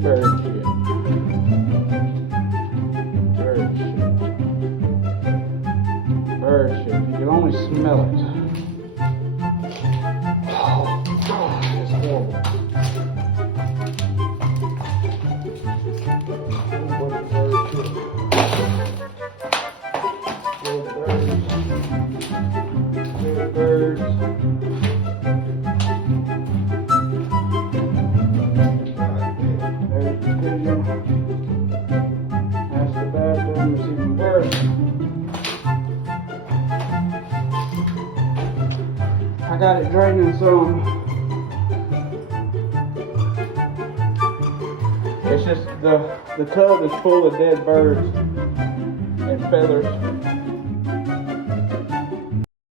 bird shit. Bird shit. Bird shit. You can only smell it. Oh, God, it's horrible. Birds. There's the kitchen. That's the bathroom. It's even worse. I got it draining some. It's just the tub is full of dead birds and feathers.